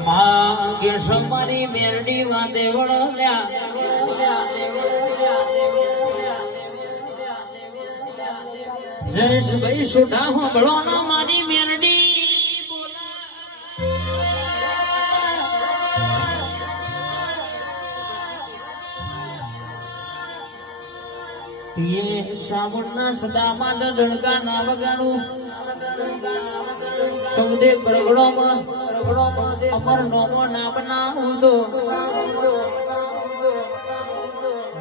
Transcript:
માગે સમારી મેરડી વાંધે વળલ્યા જયેશભાઈ સુઢા હોબળો ના મારી મેરડી સાવણના સદામાં ડણકા ના વગાડું ચૌદે પરગડોમાં અમર નોમો ના બનાવું તો